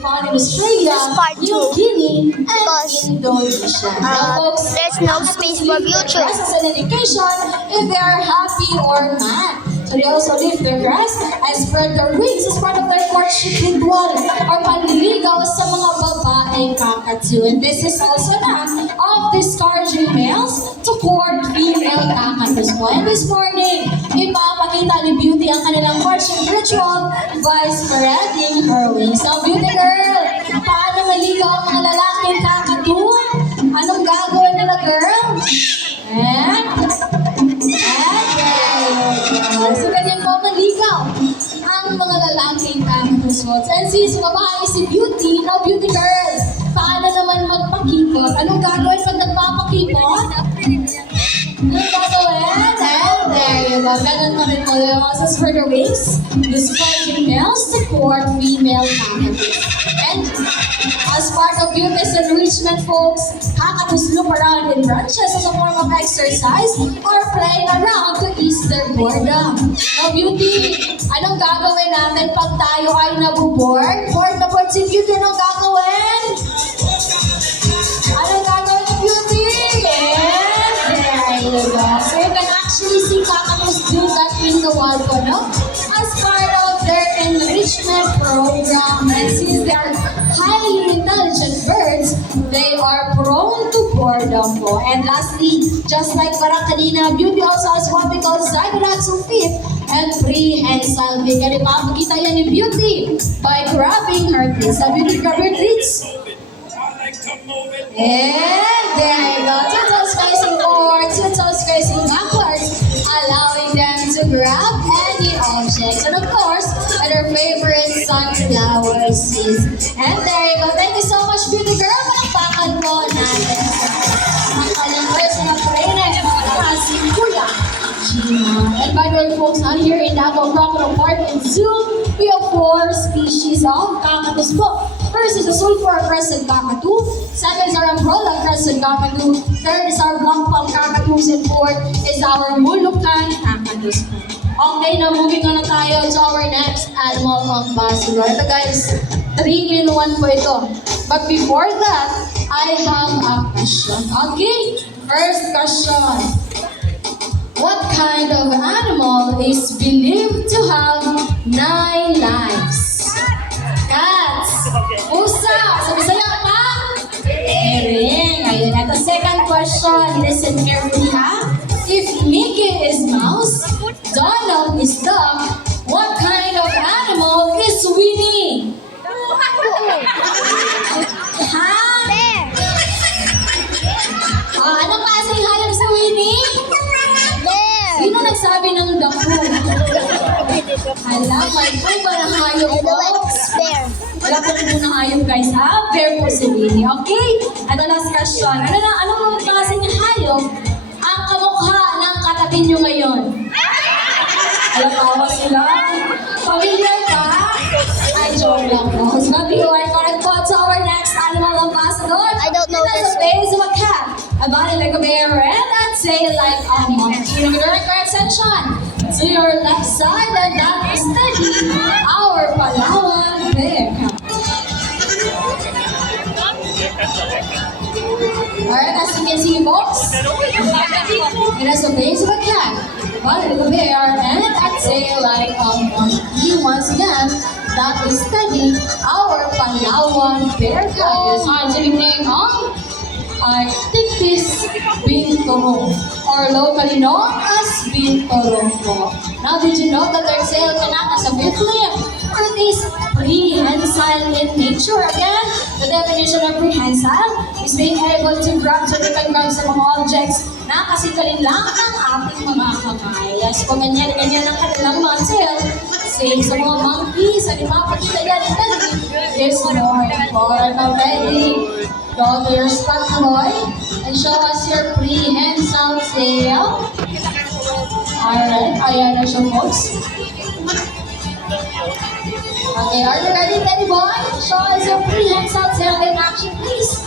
found in Australia, Part New two. Guinea, and Because, Indonesia. Now, folks, there's no space for future. Dress as an indication if they are happy or mad. So they also leave their grass and spread their wings as part of their courtship ritual or panliligaw sa mga babaeng kakatu. And this is also an act of discouraging males to court female kakatus po. And this morning, ipapakita ni Beauty ang kanilang courtship ritual by spreading her wings. Now, Beauty girl, paano maligaw ang mga lalaking kakatu? Anong gagawin nila, girl? So, ganyan po maligaw ang mga lalaking kakatusots. And since babae si Beauty, now Beauty girl, paano naman magpakipot? Anong gagawin pag nagpapakipot? Anong gagawin? And there you go. Ganun pa rin po. They also spread their wings, discouraging males to court female kakatus. And as part of Beauty's enrichment, folks, kakatus loop around in branches as a form of exercise or playing around to ease their boredom. Now, Beauty, anong gagawin natin pag tayo ay nabuboard? Bored na bored si Beauty, anong gagawin? Anong gagawin ni Beauty? Yes, there you go. So you can actually see kakatus do that in the wild, no? As part of their enrichment program. And since they are highly intelligent birds, they are prone to boredom po. And lastly, just like Barakalina, Beauty also has what we call zygonaxial feet and prehensile beak. And ipapakita yan ni Beauty by grabbing her treats. Now, Beauty, grab your treats. And there you go. Two toes facing forward, two toes facing backwards, allowing them to grab any objects. And of course, their favorite sunflower seeds. And there you go. Thank you so much, Beauty girl. Palakpakan po natin ang kanyang personal trainer, si Kuya Gina. And by the way, folks, out here in Davao Crocodile Park and Zoo, we have 4 species of kakatus po. First is the sulfur crescent kakatu. Second is our umbrella crescent kakatu. Third is our black palm kakatus. And fourth is our mulukan kakatus. Okay, now moving on na tayo to our next animal ambassador. Ito guys, 3-in-1 po ito. But before that, I have a question. Okay, first question. What kind of animal is believed to have 9 lives? Cats. Pusa. Sa Bisaya pa? Ering. Ayun. At the second question, listen carefully ha. If Mickey is mouse, Donald is dog, what kind of animal is Winnie? Ha? Anong klaseng hayop si Winnie? Sino nagsabi ng dapo? Hala, may po ba na hayop po? Wala po po na hayop guys ha? Bear po si Winnie, okay? Ito last question. Anong klaseng hayop ang kamukha ng katabi nyo ngayon? Alam tawa sila? Familiar ka? Ay, joke lang po. So, you are correct po to our next animal ambassador. I don't know it has this a face of a cat, a body like a bear, and a tail like a monkey. In the correct section, to your left side, and that is Teddy, our Palawan bear. Alright, as you can see, folks, it has a face of a cat, body like a bear, and a tail like a monkey. Once again, that is Teddy, our Palawan bear cat. The scientific name of Arctictis binturong, or locally known as binturong po. Now, did you know that their tail can act as a flip or it is prehensile in nature? Again, the definition of prehensile is being able to grab so they can grab sa mga objects na kasikalin lang ang ating mga kamay. Yes, kung ganyan ang kanilang mga tail, same sa mga monkeys, sa lima pakita yan, is more important already. Go to your spot, boy, and show us your prehensile tail. Alright, ayan na siya, folks. Okay, are you ready, Teddy boy? Show us your prehensile tail in action, please.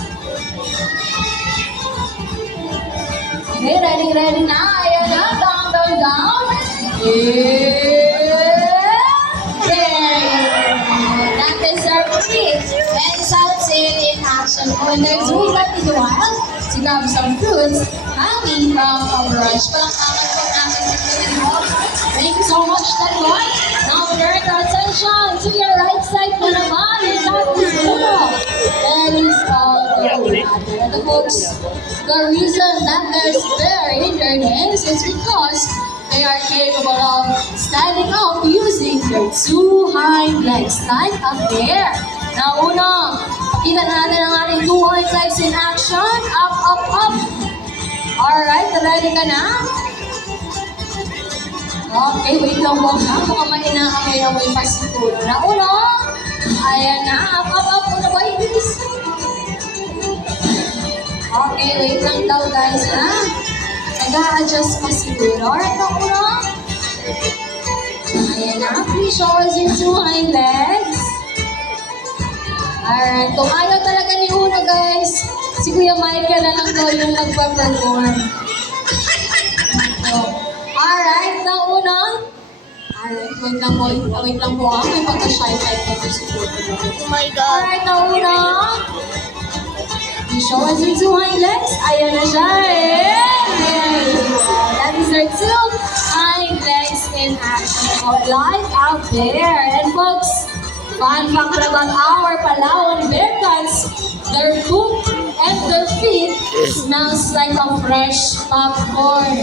Okay, ready na. Ayan na, down. Yeah. There you go. That is our feet. action when they're doing that in the wild to grab some fruits hanging from a branch. Palakpakan po natin yung mga. Thank you so much, that one. Now, direct our attention to your right side po naman. And that is Bruno. That is all the other. And the folks, the reason that there's bear in their names is because they are capable of standing up using their two hind legs like a bear. Now, una, pakita natin ang ating two hind legs in action. Up, up, up. Alright, ready ka na? Okay, wait lang po siya. Baka mainaamoy-amoy pa siguro. Na uno. Ayan na. Up, up, up. Una ba please? Okay, wait lang daw guys ha. Nag-a-adjust pa siguro. Alright, na uno. Ayan na. Please show us your two hind legs. Alright. Kung ayaw talaga ni Una guys, si Kuya Michael na lang daw yung nagpa-perform. Alright, na una. Alright, wait lang po ah. May pagka-shy type na po siguro. Oh my God. Alright, na una. You show us your two hind legs. Ayan na siya eh. There you go. That is our two hind legs in action of like a bear. And folks, fun fact about our Palawan bear cats, their poop and their feet smells like a fresh popcorn.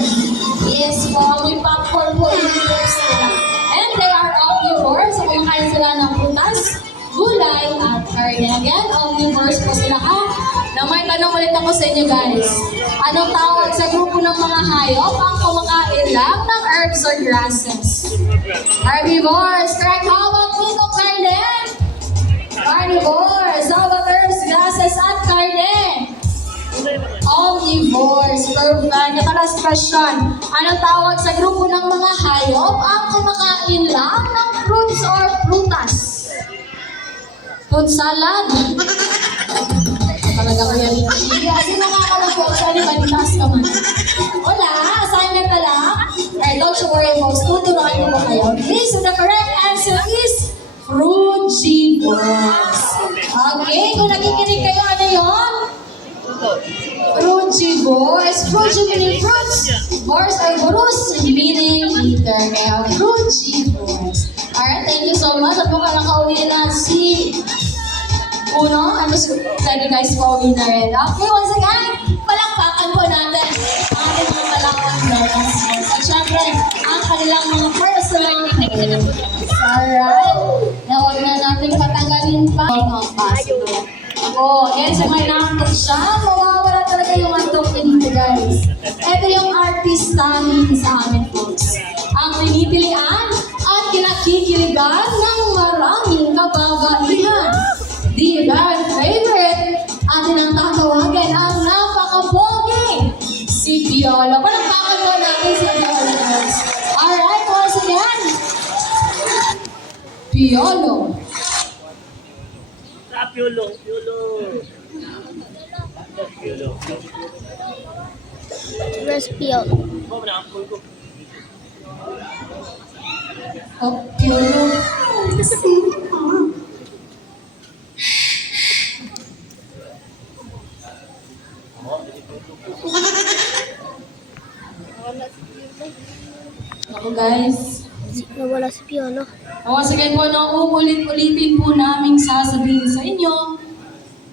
Yes po, may popcorn po yung lips nila. And they are omnivores, so kumakain sila ng prutas, gulay, at karne. Again, omnivores po sila ha. Na may tanong ulit ako sa inyo guys. Anong tawag sa grupo ng mga hayop ang kumakain lang ng herbs or grasses? Herbivores, correct? How about Nico Karne? Carnivores. How about herbs, grasses, at karne? Omnivores. Perfect. Ito last question. Anong tawag sa grupo ng mga hayop ang kumakain lang ng fruits or prutas? Fruit salad? Talaga ko yan. Sino kakalagpo? Sorry, manitaas ka man. Wala, assignment na lang. Alright, don't you worry folks. Tuturuan mo ba kayo? Okay, so the correct answer is frugivores. Okay, kung nakikinig kayo, ano yun? Frugivores. Frugi meaning fruits. Vores or borus meaning eater. Kaya frugivores. Alright, thank you so much. At mukhang nakauwi na si Uno. I'm just ready guys for pauwi na rin. Okay, once again, palakpakan po natin ang ating mga Palawan brothers. At syempre, ang kanilang mga personal alright. Na huwag na natin patanggalin pa ang basketball. Again, sa may nakakot siya, mawawala talaga yung antok niya dito guys. Ito yung artistahin sa amin folks. Ang pinipilian at kinakikiligan ng maraming kababaihan. The very favorite atin ang tatawagan ang napaka-pogi, si Piolo. Palakpakan po natin si Piolo. Alright, once again, Piolo. Piolo, Piolo. Piolo. Where's Pio? Oh, naampun ko. Oh, Piolo. Ako guys. Nawala si Piolo. Once again po, uulit-ulitin po namin sasabihin sa inyo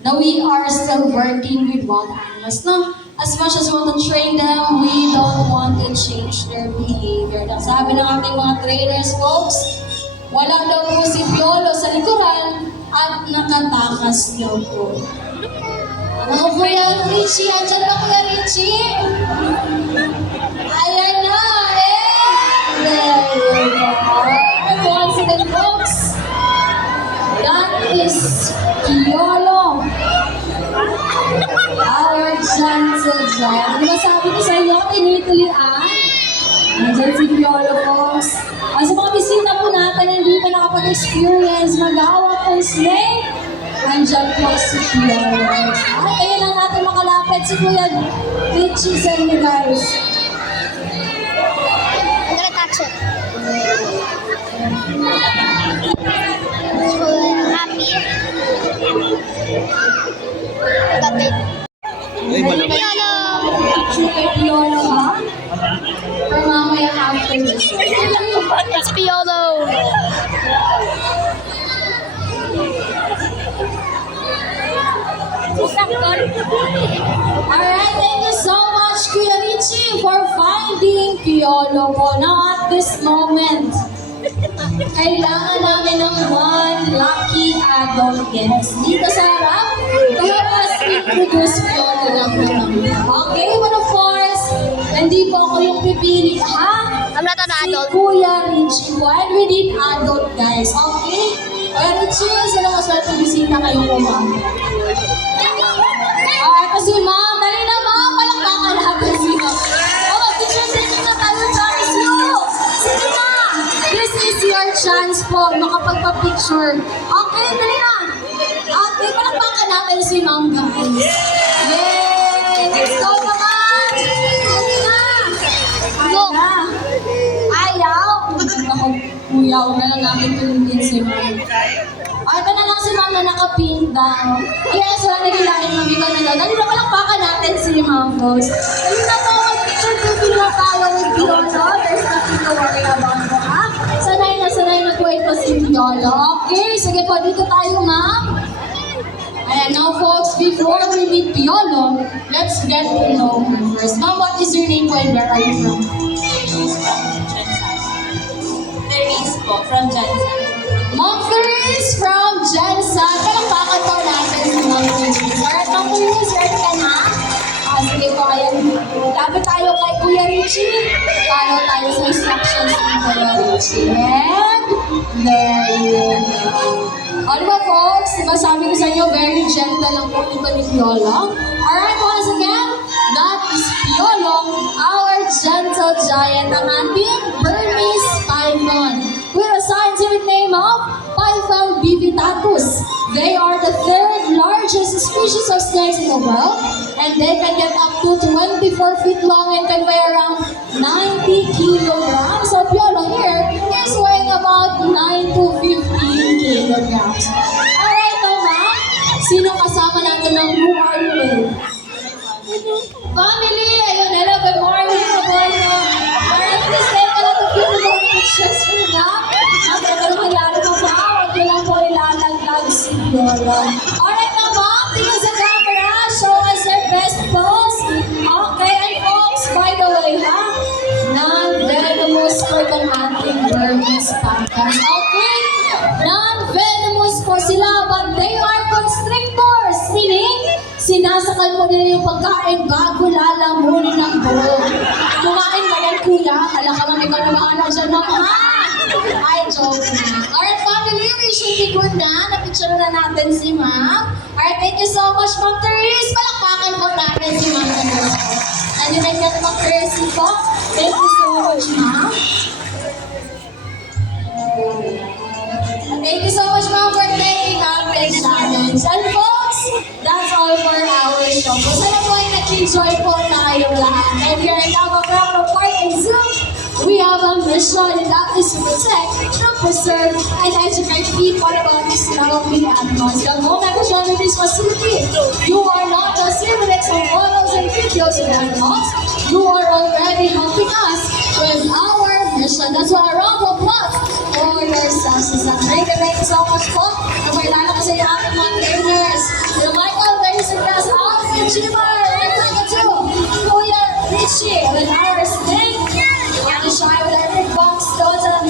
na we are still working with wild animals. No? As much as we want to train them, we don't want to change their behavior. Sabi ng ating mga trainers, folks, wala daw po si Piolo sa likuran at nakatakas daw po. Ano Kuya Richie? Andyan ba Kuya Richie? Ayan na eh! There you go. And once again, folks, that is Piolo. Our gentle giant. Ano masabi ko sa inyo? Tinitilian. Nandiyan si Piolo, folks. Sa mga bisita po natin, hindi pa nakapag-experience mag-awak ng snake. Nandiyan po si Piolo. At ayun lang natin makalapit si Kuya Richie sa inyo, guys. I'm gonna touch it. So happy. Alright, thank you so much, Kuya Richie, for finding Piolo po. Now at this moment, kailangan namin ng one lucky adult guest. Dito sa harap, kaya mas introduce Piolo lang naman. Okay, but of course, hindi po ako yung pipili, ha? I'm not an Si adult. Kuya Richie po. And we need adult, guys. Okay? Kuya Richie, sino mas welcome bisita kayo po, ma'am? Ito si ma'am. Dali na, ma'am. Palakpakan natin si ma'am. Oh, mag-picture taking na tayo. Promise you. Sige na. This is your chance po makapagpa-picture. Okay, dali na. Okay, palakpakan natin si ma'am, guys. Yay! Let's go, ma'am. Dali na. Go. Ayaw. Ako, kuya, huwag na lang namin tulungin si ma'am. Ay, ito na lang si ma'am na naka-pink down. Yes, wala nagilain ma'am. Ikaw na daw. Dali na palakpakan natin si ma'am, boss. Dali na po, mag-picture na tayo with Piolo. There's nothing to worry about po, ha? Sanay na po ito si Piolo. Okay, sige po, dito tayo, ma'am. Ayan, now folks, before we meet Piolo, let's get to know her first. Ma'am, what is your name po and where are you from? Therese po, from Jansan. Ma'am Therese from Jensen. Palakpakan po natin si Ma'am Therese. Alright, Ma'am Therese, ready ka na? Sige po, ayan. Lapit tayo kay Kuya Richie. Follow tayo sa instructions ni Kuya Richie. And there you go. Ano ba folks? Diba sabi ko sa inyo, very gentle lang po ito ni Piolo. Alright, once again, that is Piolo, our gentle giant, ang ating Burmese python, with a scientific name of Python bivitatus. They are the third largest species of snakes in the world, and they can get up to 24 feet long and can weigh around 90 kilograms. So Piolo here is weighing about 9 to 15 kilograms. Alright, ma'am, sino kasama natin ng Who Are You With? Family, ayun, hello, good morning, good morning. Alright, please take a lot of beautiful pictures for now. Ang talagang hayari ko pa, huwag ko lang po ilalaglag si Piolo. Alright, ma'am, tingin sa camera, show us your best pose. Okay, and folks, by the way, ha? Non-venomous po itong ating Burmese podcast. Okay? Non-venomous po sila, but they are constrictors. Meaning, sinasakal mo nila yung pagkain bago lalamunin ng buhok. Kumain ba yan, kuya? Kala ka lang ikaw na bahala dyan ng ay, joke na. Alright, family, we should be good na. Napicture na natin si ma'am. Alright, thank you so much, Ma'am Therese. Palakpakan po natin si Ma'am Therese. And you may get Ma'am Therese po. Thank you so much, ma'am. Thank you so much, ma'am, for taking up this challenge. And folks, that's all for our show. So sana po ay nag-enjoy po tayong lahat. And here at Davao Crowd Park and Zoo, we have a mission, and that is to protect, to preserve, and educate people about these lovely animals. The moment we join this facility, you are not just here with some photos and videos of animals, you are already helping us with our mission. That's why a round of applause for yourselves. Thank you so much po. Napakilala ko sa iyo aking mga trainers. Sila Michael, there is a class out, and Jimmer, and Michael too. Kuya Richie, with our snake. Ang shy with our big box, doon sa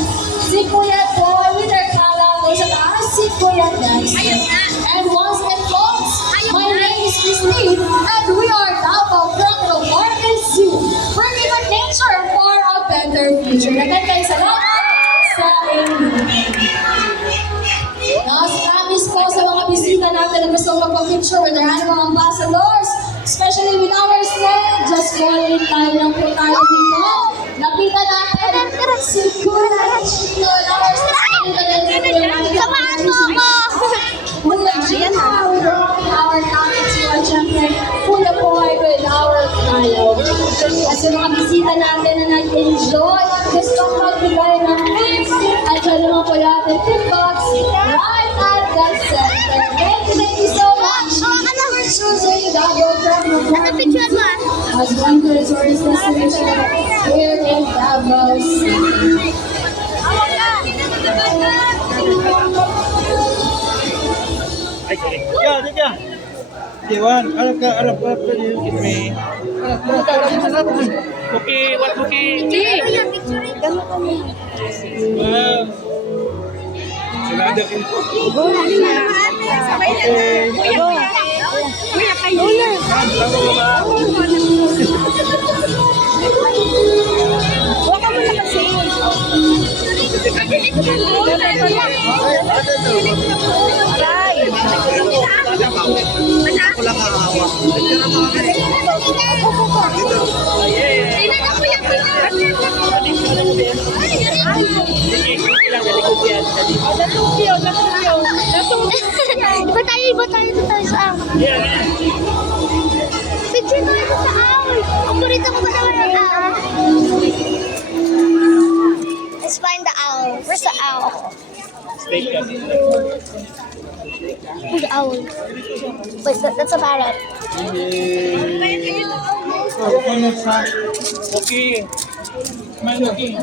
si Kuya Boy with our kala, doon sa taas si Kuya Dexter. And once and folks, my name is Christine, and we are Davao Crocodile Park and Zoo, bringing the nature for a better future. Nagkantay salamat sa inyo. Promise po sa mga bisita natin na gusto magpa-picture with our animal ambassadors, especially with our snake, just follow tayo lang po tayo dito. Nakita natin si Kuya Chino, our snake, Samahan mo ako! Kuya Chino, with our cockatoo, at syempre, Kuya Boy with our tayo. At sa mga bisita natin na nag-enjoy at gusto magbigay ng tips, at siya naman po natin tip box right at the center. Thank you so much for choosing Davao Crocodile Park Picture mo as one of the tourist destination here in Davao City. Ay, sorry. Yeah. Iwan, arap ka yun, kiss me. Cookie, what cookie? Wow. Sarado kin. Iba tayo sa awl. Picture tayo sa awl. Paborito ko ba naman ang owl? Let's find the owl. Where's the owl? Steak kasi. Where's the owl? Wait, that's a parrot. Cookie. Smile, okay.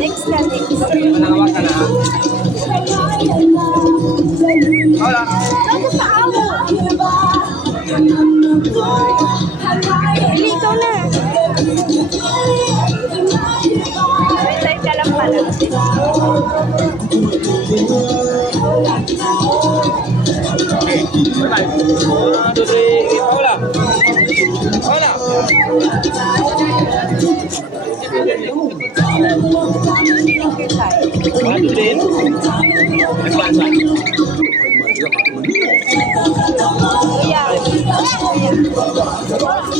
Next na, next. Hola. Ano sa awo? Hindi, ikaw na. Wait, live ka lang pala. One, two, three, hola. Hola. One, two, three.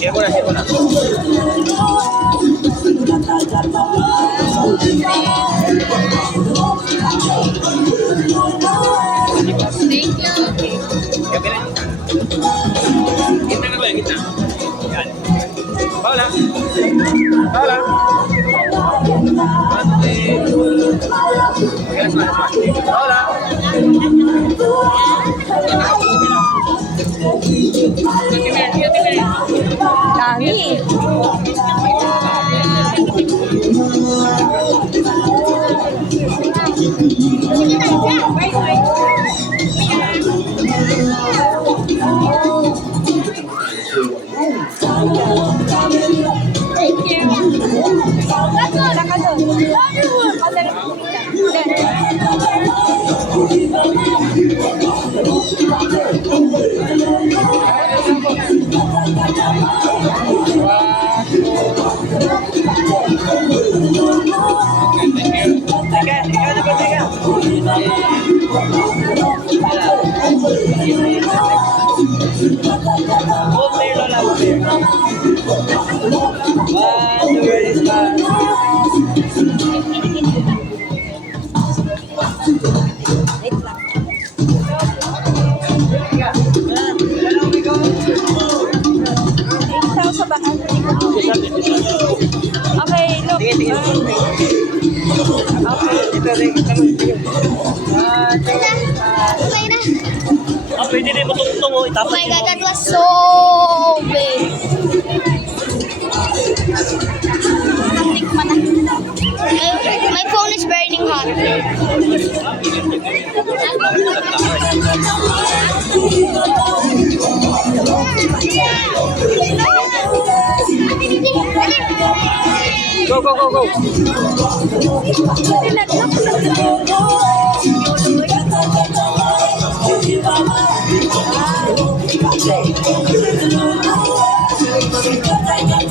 Siya ko na. Kita na ba yan? Kita. Yan. Hola. Hola. Hola. Dami. Okay, look. Okay na. Pwede rin matutong mo. Oh Itapos my God, that was so big. My phone is burning hot. Go, go, go, go.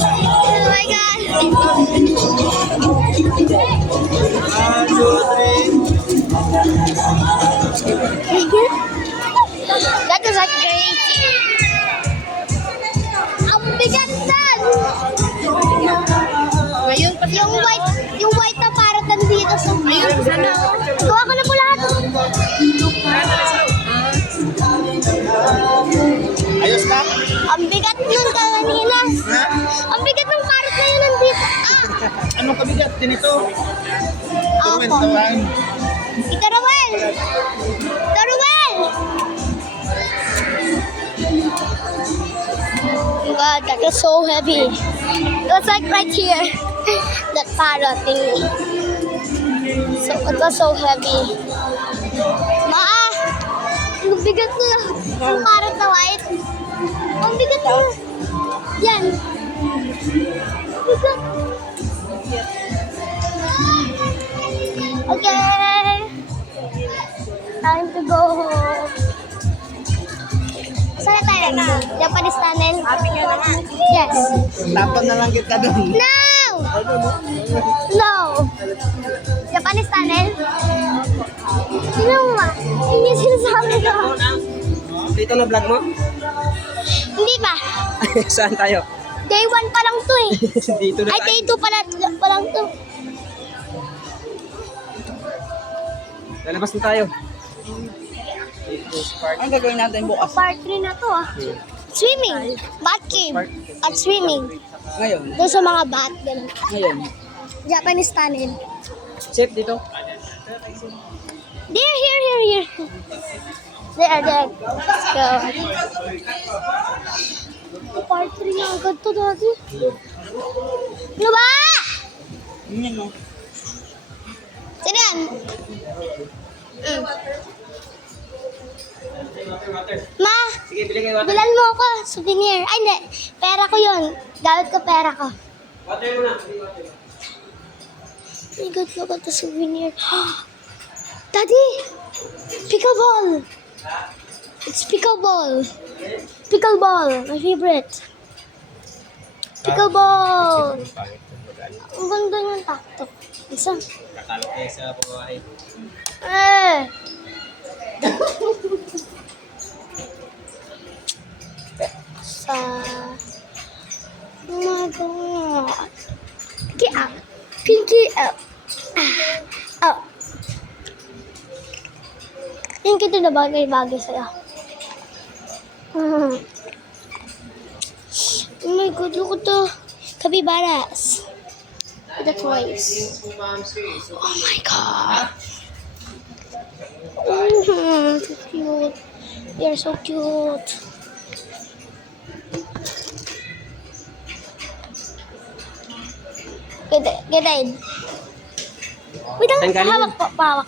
Oh my God. That was like crazy. Ang bigat dan. Yung white na parang nandito sa... Ayun, sana. Kuha ko na po lahat. Ayos na? Ang bigat nun kanina. Ha? Ang bigat ng parrot na yun nandito. Anong kabigat din ito? Turwin, Ako. tawaan. Ito, Ruel! Ito, Ruel! Oh God. god, that was so heavy. It was like right here. That parrot thingy. So, it was so heavy. Ma! Ang bigat na. Yung parrot na white. Ang bigat na. Yan. Ang bigat. Okay. Time to go home. Saan tayo? Japanese tunnel? Happy ka naman. Yes. Tapon na lang kita doon. No! No! Japanese tunnel? Sino mo ba? Yun yung sinasabi ko. Dito na vlog mo? Hindi ba? Saan tayo? Day 1 pa lang to eh. Dito na Ay, day 2 pa lang to. Lalabas na tayo. Ang gagawin natin bukas? Part 3 na to ah. Swimming. Bat cave. At swimming. Ngayon. Doon sa mga bat. Ganun. Ngayon. Japanese tunnel. Safe dito. Here. There. Let's go. Part 3 na agad to dati. Ano ba? Sino yan? Ma, Sige, bili kayo water. bilan mo ako. Souvenir. Ay, hindi. Pera ko yun. Gamit ko pera ko. Water muna. Bili water. My God, look at the souvenir. Daddy! Pickleball! It's pickleball. Pickleball, my favorite. Pickleball! Ang ganda ng taktok. Isa. Kakalo kayo sa pagkawahay. Sa... Oh my God. Pinky up. Pinky up. Up. Pinky to na bagay-bagay sa'yo. Oh my God, look at the capybaras. The toys. Oh my God. So cute. They're so cute. Get in. Wait lang, Saan galing pahawak po, pahawak.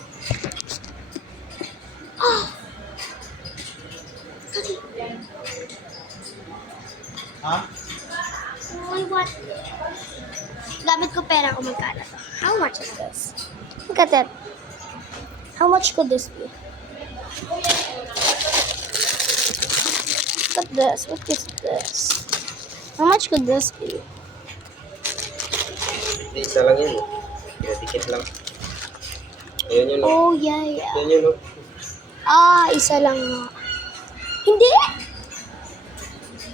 Oh. Ha? Wait, what? Gamit ko pera ko magkano to. How much is this? Look at that. How much could this be? Look at this. What is this? How much could this be? Isa lang yun. Tikit lang. Ayun yun. Oh, yeah. Ayun yun. Ah, isa lang nga. Hindi!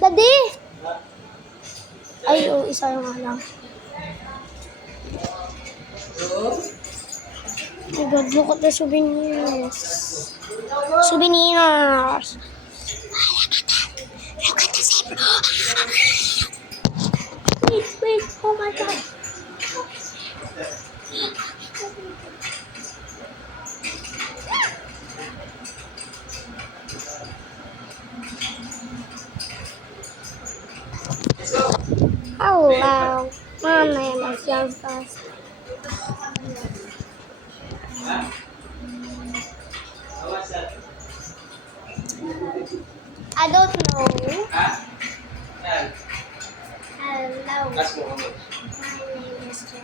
Daddy! Ay, oh, isa nga lang. Oh my God, look at the souvenirs. Souvenirs. Look at the zebra. Wait. Oh my God. Oh wow. Mama, mas young fast. I don't know. Hello. Ask mo kami. My name is Jen.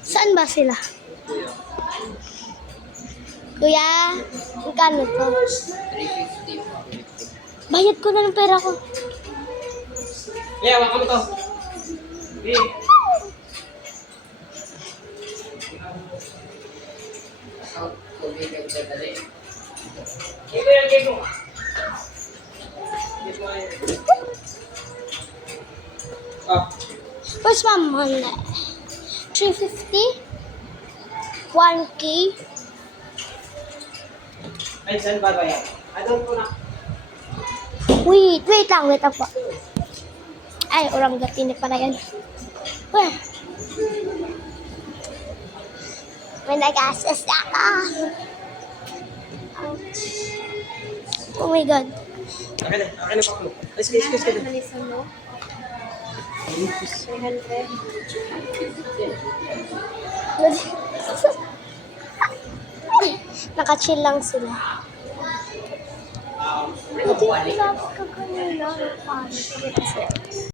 Saan ba sila? Kuya, magkano to? 350. Bayad ko na ng pera ko. Yeah, wala kami to. Okay. Where's my money? 350? 1K? Ay, saan ba yan? I don't know na. Wait lang po. Ay, orangutini pala yan. Where? May nag-assist ako. Oh my God. Akin na pa mo. Sige. Malisan mo. 300. Naka-chill lang sila. Hindi ko dapat kaganyan lang. Paano?